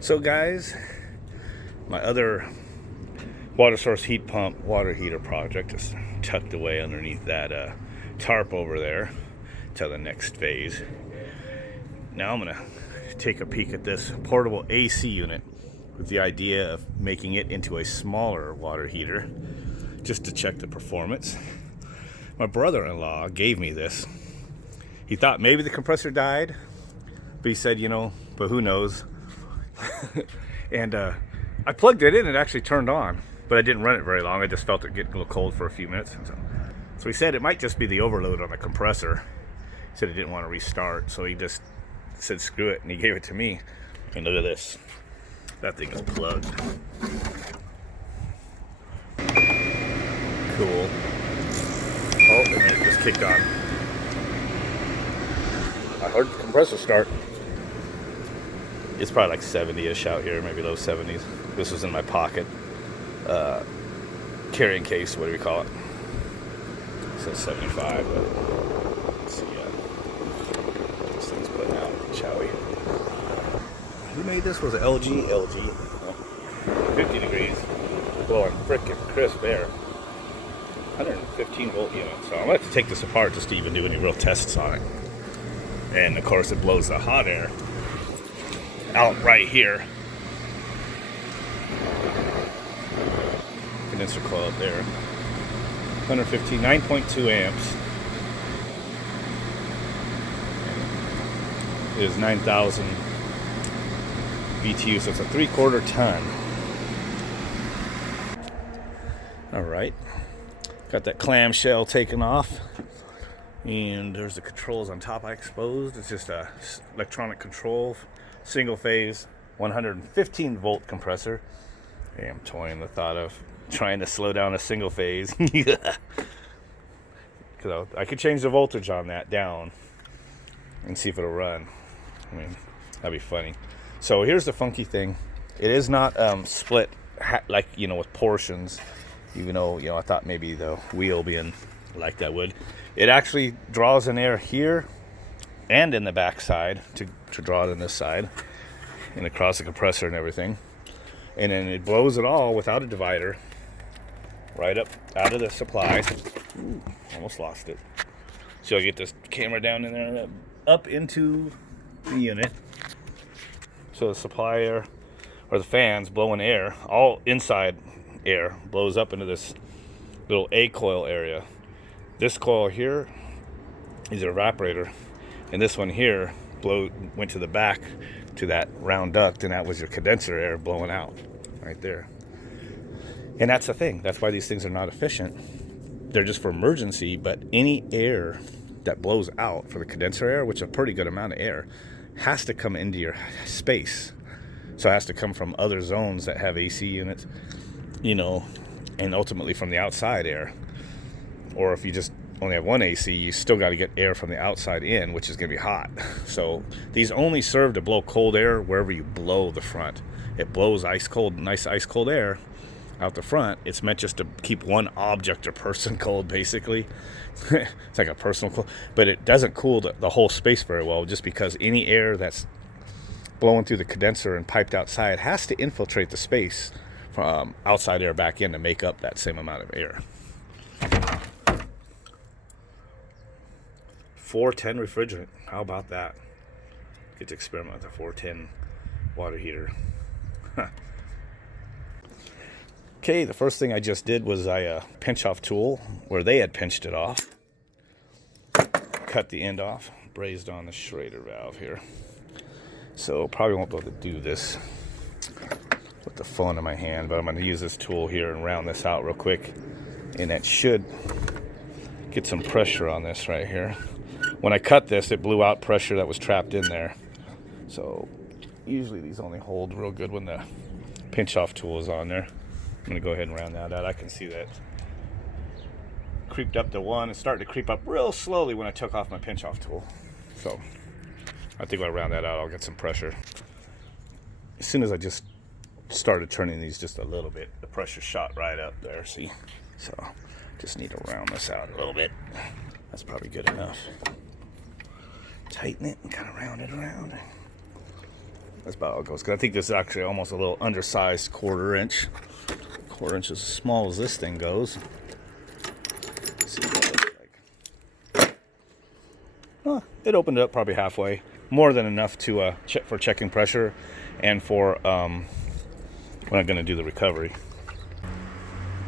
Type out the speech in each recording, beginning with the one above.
So guys, my other water source heat pump water heater project is tucked away underneath that tarp over there till the next phase. Now I'm gonna take a peek at this portable AC unit with the idea of making it into a smaller water heater just to check the performance. My brother-in-law gave me this. He thought maybe the compressor died, but he said, but who knows. And I plugged it in, it actually turned on, but I didn't run it very long. I just felt it getting a little cold for a few minutes. So he said it might just be the overload on the compressor. He said he didn't want to restart, so he just said screw it, and he gave it to me. And look at this. That thing is plugged. Cool. Oh, and then it just kicked on. I heard the compressor start. It's probably like 70-ish out here, maybe low 70s. This was in my pocket. Carrying case, what do we call it? It says 75, but let's see what this thing's putting out, shall we? Who made this? Was it LG? LG. 50 degrees. Blowing frickin' crisp air. 115 volt unit. So I'm going to have to take this apart just to even do any real tests on it. And of course it blows the hot air out right here. Condenser coil up there. 115, 9.2 amps. It is 9,000 BTU, so it's a 3/4 ton. Alright. Got that clamshell taken off. And there's the controls on top I exposed. It's just a electronic control, single phase, 115 volt compressor. Hey, I'm toying the thought of trying to slow down a single phase. Because I could change the voltage on that down and see if it'll run. I mean, that'd be funny. So here's the funky thing. It is not split like, with portions. Even though, I thought maybe the wheel being like that would. It actually draws in air here and in the back side to draw it in this side and across the compressor and everything. And then it blows it all without a divider right up out of the supply. Ooh, almost lost it. So I'll get this camera down in there and up into the unit. So the supply air, or the fans blowing air, all inside air, blows up into this little A coil area. This coil here is an evaporator, and this one here went to the back to that round duct, and that was your condenser air blowing out right there. And that's the thing. That's why these things are not efficient. They're just for emergency, but any air that blows out for the condenser air, which is a pretty good amount of air, has to come into your space. So it has to come from other zones that have AC units, and ultimately from the outside air. Or if you just only have one AC, you still got to get air from the outside in, which is going to be hot. So these only serve to blow cold air wherever you blow the front. It blows nice ice cold air out the front. It's meant just to keep one object or person cold, basically. It's like a personal cold. But it doesn't cool the whole space very well, just because any air that's blowing through the condenser and piped outside has to infiltrate the space from outside air back in to make up that same amount of air. 410 refrigerant. How about that? Get to experiment with a 410 water heater. Okay, the first thing I just did was I pinch off tool where they had pinched it off. Cut the end off. Brazed on the Schrader valve here. So probably won't be able to do this with the phone in my hand, but I'm going to use this tool here and round this out real quick. And that should get some pressure on this right here. When I cut this, it blew out pressure that was trapped in there. So usually these only hold real good when the pinch off tool is on there. I'm going to go ahead and round that out. I can see that creeped up to 1. It's starting to creep up real slowly when I took off my pinch off tool. So I think when I round that out, I'll get some pressure. As soon as I just started turning these just a little bit, the pressure shot right up there, see? So just need to round this out a little bit. That's probably good enough. Tighten it and kind of round it around. That's about how it goes. Because I think this is actually almost a little undersized 1/4 inch. 1/4 inch is as small as this thing goes. Let's see what that looks like. Oh, it opened up probably halfway. More than enough to check for checking pressure and for when I'm going to do the recovery.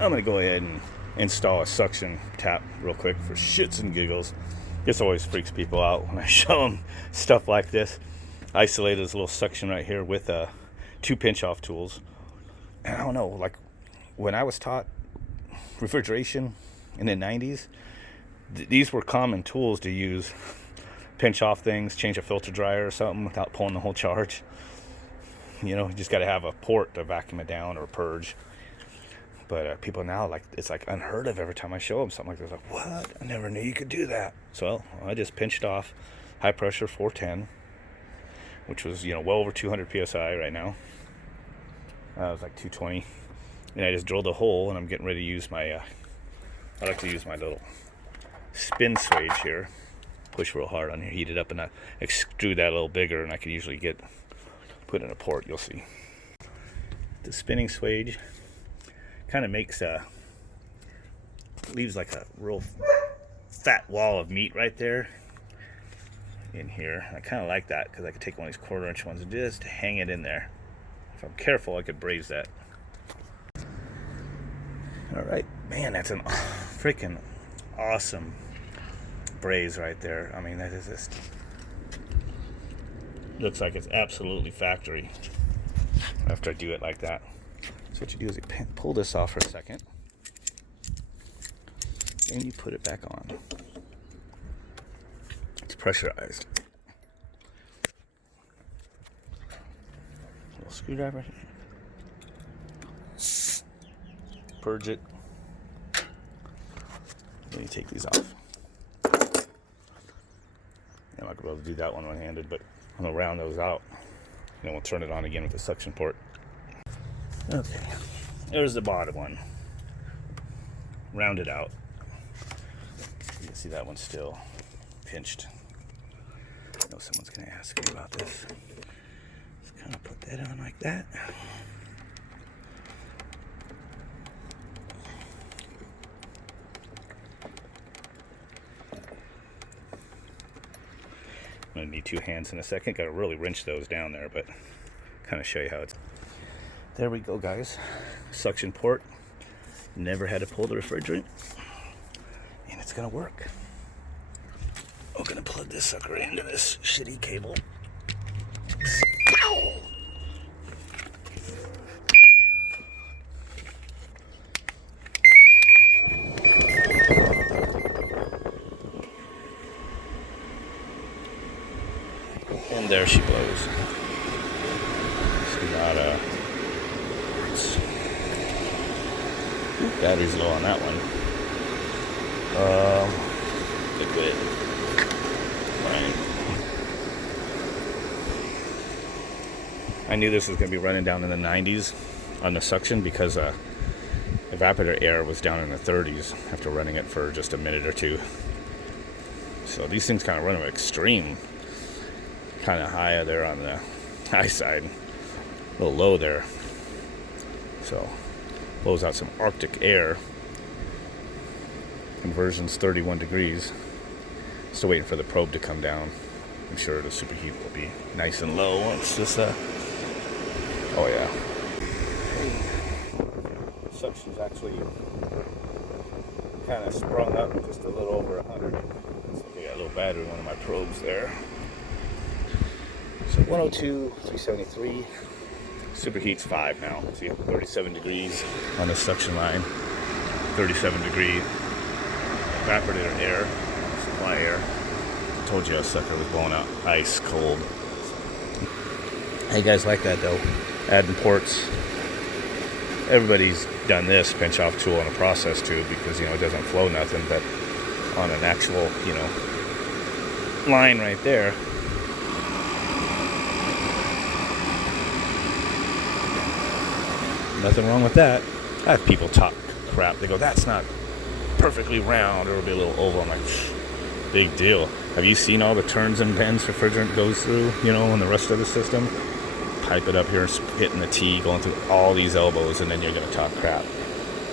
I'm going to go ahead and install a suction tap real quick for shits and giggles. This always freaks people out when I show them stuff like this. I isolated this little suction right here with 2 pinch-off tools. And I don't know, like when I was taught refrigeration in the 90s, these were common tools to use. Pinch off things, change a filter dryer or something without pulling the whole charge. You know, you just got to have a port to vacuum it down or purge. But people now, like, it's like unheard of every time I show them something like this. Like, what? I never knew you could do that. So I just pinched off high pressure 410, which was, you know, well over 200 psi right now. It was like 220. And I just drilled a hole, and I'm getting ready to use my, I like to use my little spin swage here. Push real hard on here, heat it up, and I extrude that a little bigger, and I can usually put in a port. You'll see. The spinning swage kind of makes leaves like a real fat wall of meat right there in here. I kind of like that because I could take one of these 1/4 inch ones and just hang it in there. If I'm careful, I could braise that. All right, man, that's an freaking awesome braze right there. I mean, that is just looks like it's absolutely factory after I do it like that. So what you do is you pull this off for a second, and you put it back on. It's pressurized. Little screwdriver here. Purge it. Then you take these off. I'm not going to be able to do that one-handed, but I'm going to round those out. And then we'll turn it on again with the suction port. Okay, there's the bottom one. Round it out. You can see that one's still pinched. I know someone's going to ask me about this. Just kind of put that on like that. I'm going to need 2 hands in a second. Got to really wrench those down there, but kind of show you how it's. There we go, guys. Suction port. Never had to pull the refrigerant. And it's going to work. We're going to plug this sucker into this shitty cable. Ow! And there she blows. She's got battery's low on that one. Liquid. Right. I knew this was going to be running down in the 90s on the suction because evaporator air was down in the 30s after running it for just a minute or two. So these things kind of run at extreme. Kind of high there on the high side, a little low there. So blows out some Arctic air. Conversion's 31 degrees. Still waiting for the probe to come down. I'm sure the superheat will be nice and low once this oh yeah. Suction's actually kind of sprung up just a little over 100. So we got a little battery in one of my probes there. So 102, 373. Superheat's 5 now. See, 37 degrees on the suction line. 37 degree evaporator air, supply air. I told you that sucker was blowing out ice cold. How you guys like that though? Adding ports. Everybody's done this pinch off tool on a process tube because, you know, it doesn't flow nothing, but on an actual, you know, line right there. Nothing wrong with that. I have people talk crap. They go, that's not perfectly round, or it'll be a little oval. I'm like, big deal. Have you seen all the turns and bends refrigerant goes through, you know, and the rest of the system? pipe it up here and hitting the T, going through all these elbows, and then you're going to talk crap.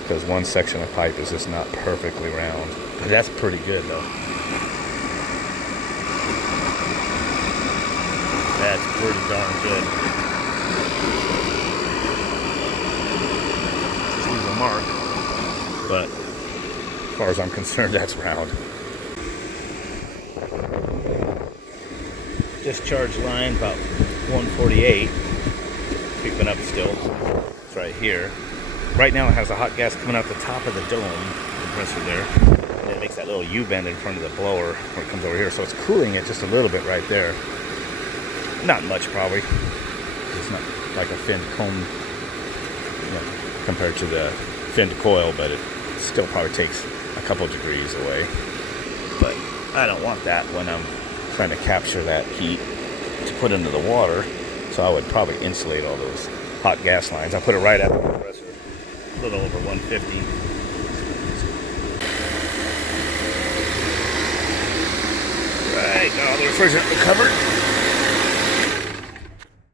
Because one section of pipe is just not perfectly round. But that's pretty good, though. That's pretty darn good. Just leaves a mark. But as far as I'm concerned, that's round. Discharge line about 148. Creeping up still. It's right here. Right now it has a hot gas coming out the top of the dome, compressor there. And it makes that little U-bend in front of the blower where it comes over here. So it's cooling it just a little bit right there. Not much, probably. It's not like a finned comb, you know, compared to the finned coil, but it still probably takes a couple degrees away. But I don't want that when I'm trying to capture that heat to put into the water. So I would probably insulate all those hot gas lines. I'll put it right at the compressor, a little over 150. Right, got all the refrigerant recovered.